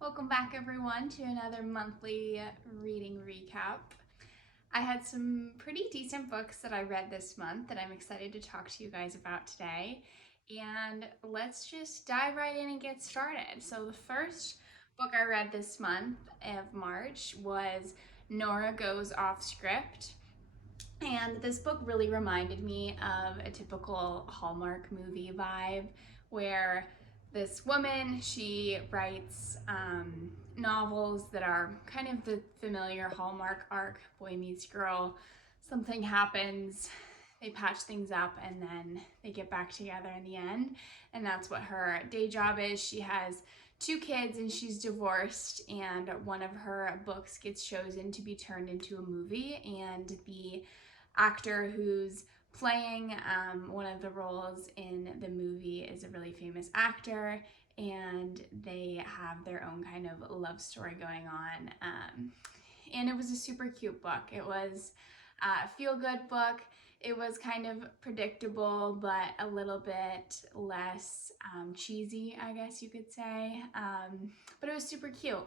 Welcome back everyone to another monthly reading recap. I had some pretty decent books that I read this month that I'm excited to talk to you guys about today. And let's just dive right in and get started. So the first book I read this month of March was Nora Goes Off Script. And this book really reminded me of a typical Hallmark movie vibe where this woman, she writes novels that are kind of the familiar Hallmark arc, boy meets girl, something happens, they patch things up, and then they get back together in the end. And that's what her day job is. She has two kids and she's divorced, and one of her books gets chosen to be turned into a movie, and the actor who's playing one of the roles in the movie is a really famous actor, and they have their own kind of love story going on. And it was a super cute book. It was a feel-good book. It was kind of predictable, but a little bit less cheesy, I guess you could say. But it was super cute.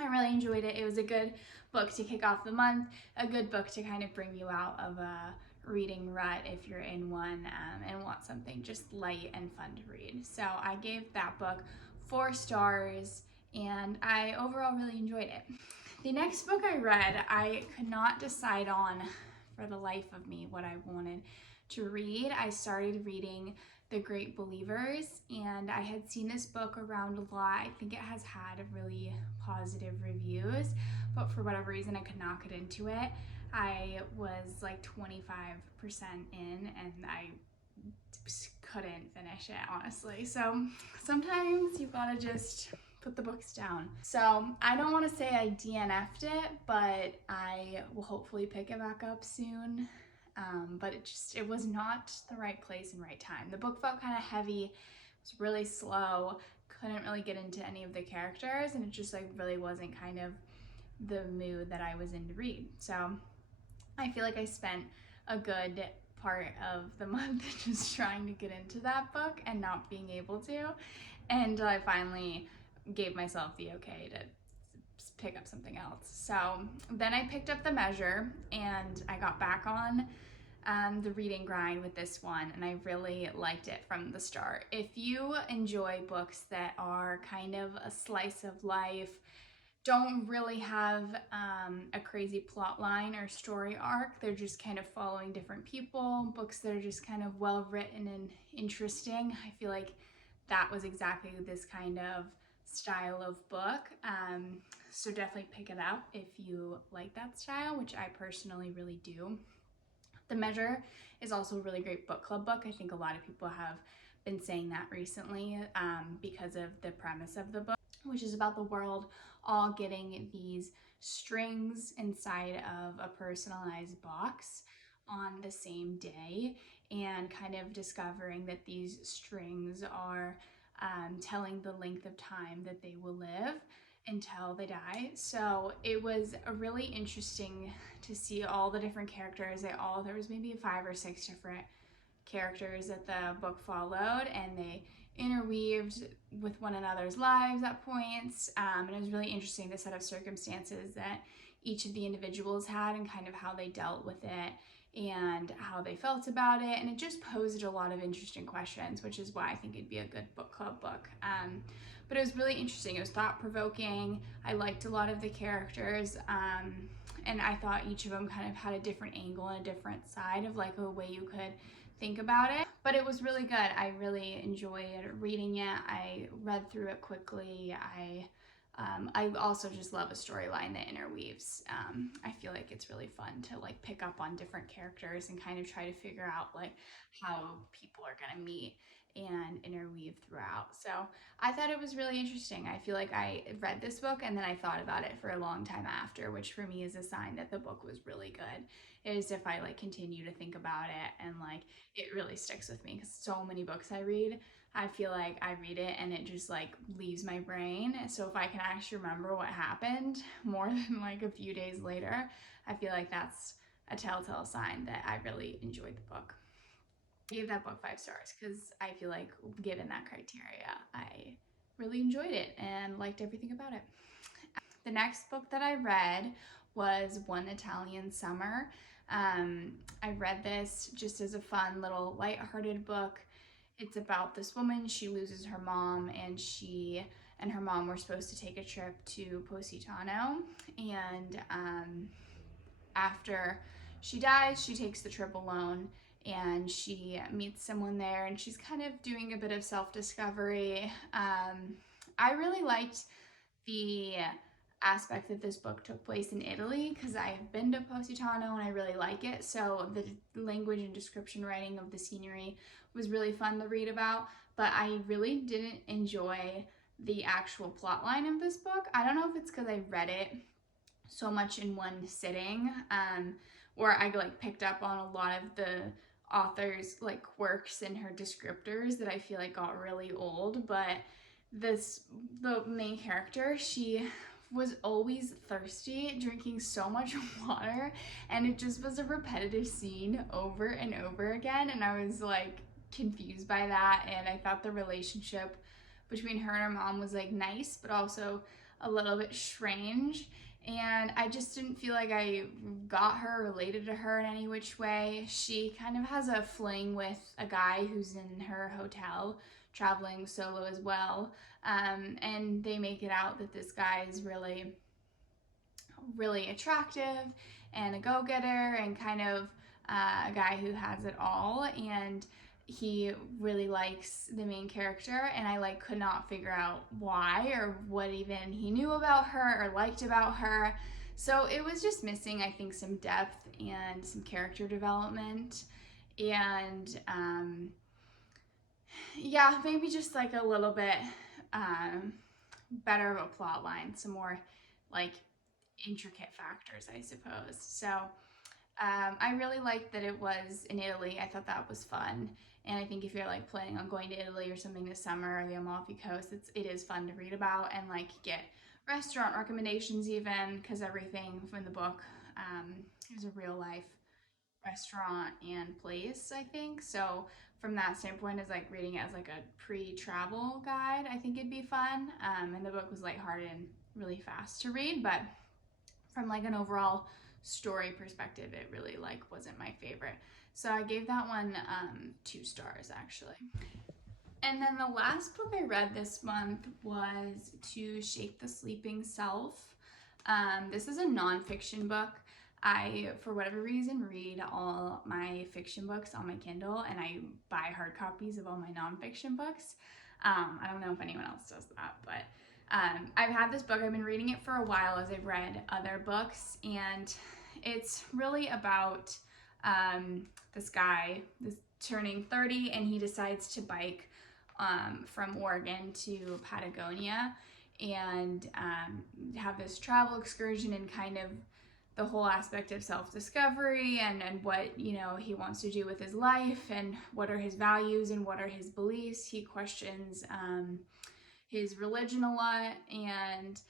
I really enjoyed it. It was a good book to kick off the month, a good book to kind of bring you out of a reading rut if you're in one, and want something just light and fun to read. So I gave that book 4 stars, and I overall really enjoyed it. The next book I read, I could not decide on for the life of me what I wanted to read. I started reading The Great Believers, and I had seen this book around a lot. I think it has had really positive reviews, but for whatever reason I could not get into it. I was like 25% in and I just couldn't finish it, honestly. So sometimes you gotta just put the books down. So I don't want to say I DNF'd it, but I will hopefully pick it back up soon. But it was not the right place and right time. The book felt kind of heavy. It was really slow. Couldn't really get into any of the characters, and it just like really wasn't kind of the mood that I was in to read. So I feel like I spent a good part of the month just trying to get into that book and not being able to. And I finally gave myself the okay to pick up something else. So then I picked up The Measure, and I got back on the reading grind with this one, and I really liked it from the start. If you enjoy books that are kind of a slice of life, don't really have a crazy plot line or story arc, they're just kind of following different people, books that are just kind of well written and interesting, I feel like that was exactly this kind of style of book. So definitely pick it up if you like that style, which I personally really do. The Measure is also a really great book club book. I think a lot of people have been saying that recently because of the premise of the book, which is about the world all getting these strings inside of a personalized box on the same day, and kind of discovering that these strings are telling the length of time that they will live until they die. So it was a really interesting to see all the different characters. There was maybe 5 or 6 different characters that the book followed, and they interweaved with one another's lives at points. And it was really interesting, the set of circumstances that each of the individuals had and kind of how they dealt with it and how they felt about it. And it just posed a lot of interesting questions, which is why I think it'd be a good book club book. But it was really interesting. It was thought-provoking. I liked a lot of the characters. And I thought each of them kind of had a different angle and a different side of like a way you could think about it. But it was really good. I really enjoyed reading it. I read through it quickly. I also just love a storyline that interweaves. I feel like it's really fun to like pick up on different characters and kind of try to figure out like how people are gonna meet and interweave throughout. So I thought it was really interesting. I feel like I read this book and then I thought about it for a long time after, which for me is a sign that the book was really good. It is if I like continue to think about it and like it really sticks with me, because so many books I read, I feel like I read it and it just like leaves my brain. So if I can actually remember what happened more than like a few days later, I feel like that's a telltale sign that I really enjoyed the book. I gave that book 5 stars because I feel like given that criteria, I really enjoyed it and liked everything about it. The next book that I read was One Italian Summer. I read this just as a fun little lighthearted book. It's about this woman. She loses her mom, and she and her mom were supposed to take a trip to Positano, and after she dies, she takes the trip alone, and she meets someone there, and she's kind of doing a bit of self-discovery. I really liked the aspect that this book took place in Italy, because I have been to Positano and I really like it. So the language and description writing of the scenery was really fun to read about, but I really didn't enjoy the actual plot line of this book. I don't know if it's because I read it so much in one sitting, or I like picked up on a lot of the author's like quirks and her descriptors that I feel like got really old. But the main character, she was always thirsty, drinking so much water, and it just was a repetitive scene over and over again, and I was like confused by that. And I thought the relationship between her and her mom was like nice, but also a little bit strange, and I just didn't feel like I got her, related to her in any which way. She kind of has a fling with a guy who's in her hotel, traveling solo as well, and they make it out that this guy is really, really attractive and a go-getter, and kind of a guy who has it all, and he really likes the main character, and I like could not figure out why or what even he knew about her or liked about her. So it was just missing, I think, some depth and some character development, and yeah, maybe just like a little bit better of a plot line, some more like intricate factors, I suppose. So I really liked that it was in Italy. I thought that was fun. And I think if you're like planning on going to Italy or something this summer, or the Amalfi Coast, it is fun to read about and like get restaurant recommendations even, because everything from the book is a real life restaurant and place, I think. So from that standpoint, as like reading it as like a pre-travel guide, I think it'd be fun. And the book was lighthearted and really fast to read, but from like an overall story perspective, it really like wasn't my favorite. So I gave that one 2 stars actually. And then the last book I read this month was To Shake the Sleeping Self. This is a nonfiction book. I, for whatever reason, read all my fiction books on my Kindle, and I buy hard copies of all my nonfiction books. I don't know if anyone else does that, but I've had this book. I've been reading it for a while as I've read other books, and it's really about this guy, this turning 30, and he decides to bike from Oregon to Patagonia, and have this travel excursion, and kind of the whole aspect of self-discovery, and what, you know, he wants to do with his life, and what are his values and what are his beliefs. He questions his religion a lot, and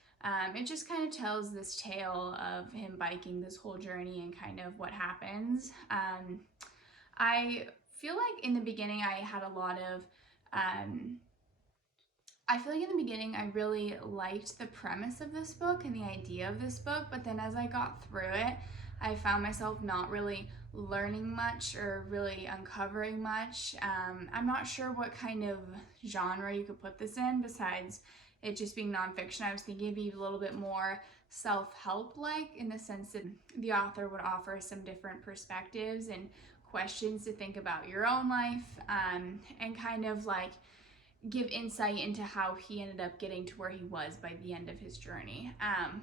it just kind of tells this tale of him biking this whole journey and kind of what happens. I feel like in the beginning I had a lot of I feel like in the beginning I really liked the premise of this book and the idea of this book, but then as I got through it, I found myself not really learning much or really uncovering much. I'm not sure what kind of genre you could put this in besides it just being nonfiction. I was thinking it'd be a little bit more self-help like, in the sense that the author would offer some different perspectives and questions to think about your own life, and kind of like give insight into how he ended up getting to where he was by the end of his journey.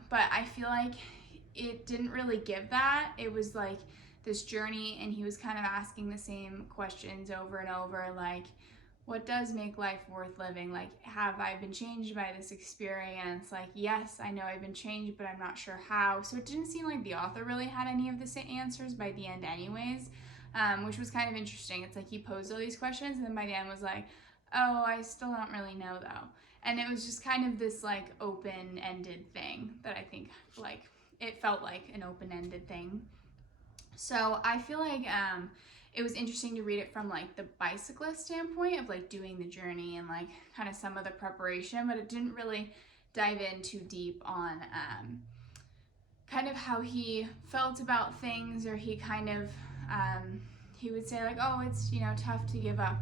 But I feel like it didn't really give that. It was like this journey, and he was kind of asking the same questions over and over, like, what does make life worth living? Like, have I been changed by this experience? Like, yes, I know I've been changed, but I'm not sure how. So it didn't seem like the author really had any of the answers by the end anyways, which was kind of interesting. It's like he posed all these questions, and then by the end was like, oh, I still don't really know though. And it was just kind of this like open-ended thing that I think like it felt like an open-ended thing. So I feel like it was interesting to read it from like the bicyclist standpoint of like doing the journey and like kind of some of the preparation, but it didn't really dive in too deep on kind of how he felt about things, or he kind of he would say like, oh, it's, you know, tough to give up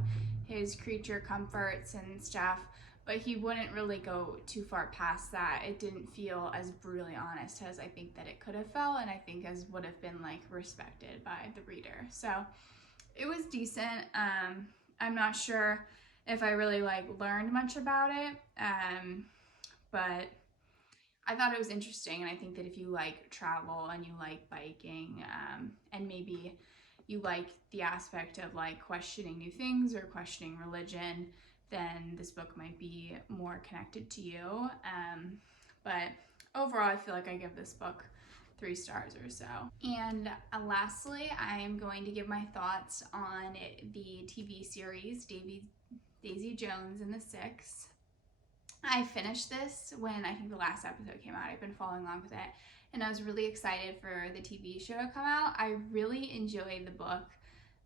his creature comforts and stuff, but he wouldn't really go too far past that. It didn't feel as brutally honest as I think that it could have felt, and I think as would have been like respected by the reader. So it was decent. I'm not sure if I really like learned much about it, but I thought it was interesting, and I think that if you like travel and you like biking, and maybe you like the aspect of like questioning new things or questioning religion, then this book might be more connected to you. But overall, I feel like I give this book 3 stars or so. And lastly, I am going to give my thoughts on the TV series Daisy Jones and the Six. I finished this when I think the last episode came out. I've been following along with it, and I was really excited for the TV show to come out. I really enjoyed the book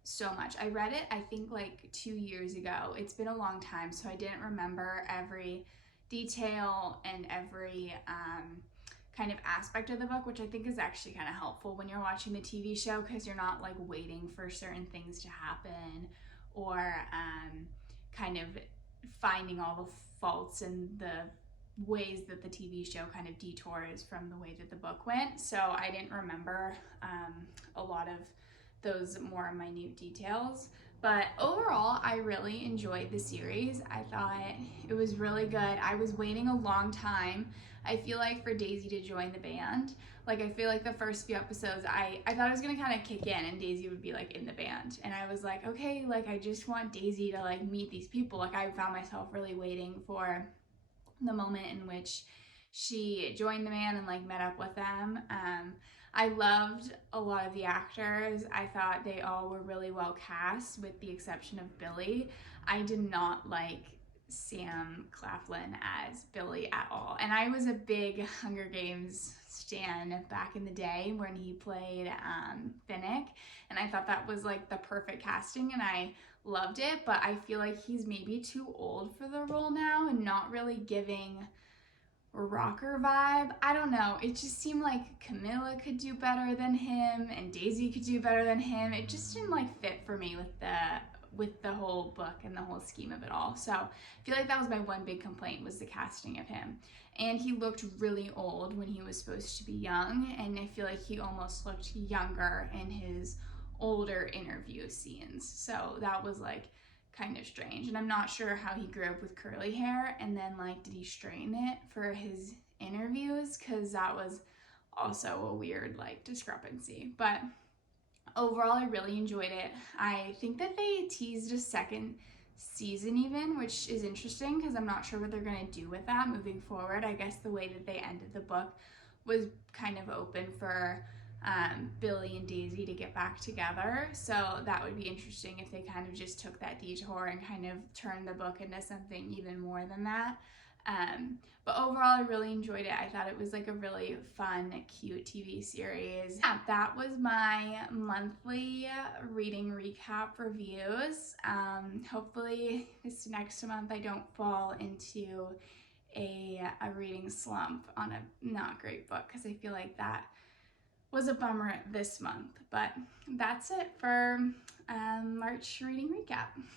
so much. I read it, I think, like 2 years ago. It's been a long time, so I didn't remember every detail and every kind of aspect of the book, which I think is actually kind of helpful when you're watching the TV show, because you're not like waiting for certain things to happen, or kind of finding all the faults and the ways that the TV show kind of detours from the way that the book went. So I didn't remember a lot of those more minute details. But overall, I really enjoyed the series. I thought it was really good. I was waiting a long time, I feel like, for Daisy to join the band. Like, I feel like the first few episodes, I thought it was gonna kind of kick in and Daisy would be like in the band. And I was like, okay, like I just want Daisy to like meet these people. Like, I found myself really waiting for the moment in which she joined the band and like met up with them. I loved a lot of the actors. I thought they all were really well cast, with the exception of Billy. I did not like Sam Claflin as Billy at all. And I was a big Hunger Games stan back in the day when he played Finnick, and I thought that was like the perfect casting, and I loved it, but I feel like he's maybe too old for the role now and not really giving rocker vibe. I don't know. It just seemed like Camilla could do better than him and Daisy could do better than him. It just didn't like fit for me with the whole book and the whole scheme of it all. So I feel like that was my one big complaint, was the casting of him. And he looked really old when he was supposed to be young, and I feel like he almost looked younger in his older interview scenes. So that was like kind of strange, and I'm not sure how he grew up with curly hair and then like did he straighten it for his interviews, because that was also a weird like discrepancy. But overall, I really enjoyed it. I think that they teased a second season even, which is interesting because I'm not sure what they're going to do with that moving forward. I guess the way that they ended the book was kind of open for Billy and Daisy to get back together. So that would be interesting if they kind of just took that detour and kind of turned the book into something even more than that. But overall, I really enjoyed it. I thought it was like a really fun, cute TV series. Yeah, that was my monthly reading recap reviews. Hopefully this next month I don't fall into a reading slump on a not great book, because I feel like that was a bummer this month. But that's it for March reading recap.